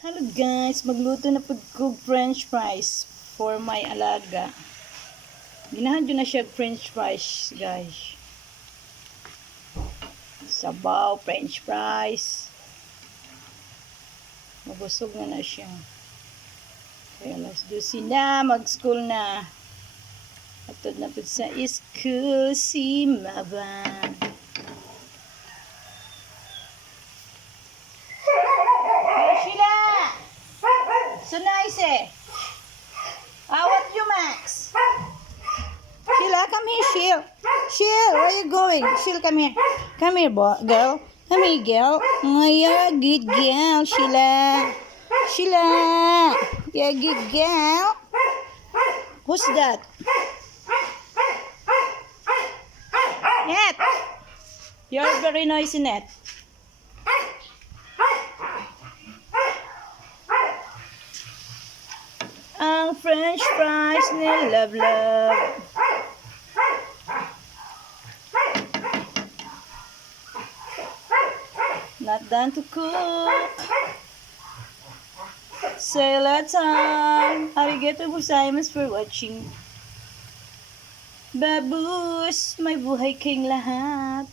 Hello guys, magluto na po ko french fries for my alaga. Ginahan ko na siya french fries guys. Sabaw, french fries. Mabusog na siya. Kaya alas 12 na, mag-school na. Atod na po sa school si Maba. So nice eh. What you Max? Sheila, come here, Sheila. Sheila, where you going? Sheila, come here. Come here, girl. Come here, girl. Oh, you're a good girl, Sheila. Sheila, you're a good girl. Who's that? Net. You're very noisy, Net. Ang french fries ni Love Love. Not done to cook. Say let's arigato gozaimasu for watching. Babus, may buhay kayong lahat.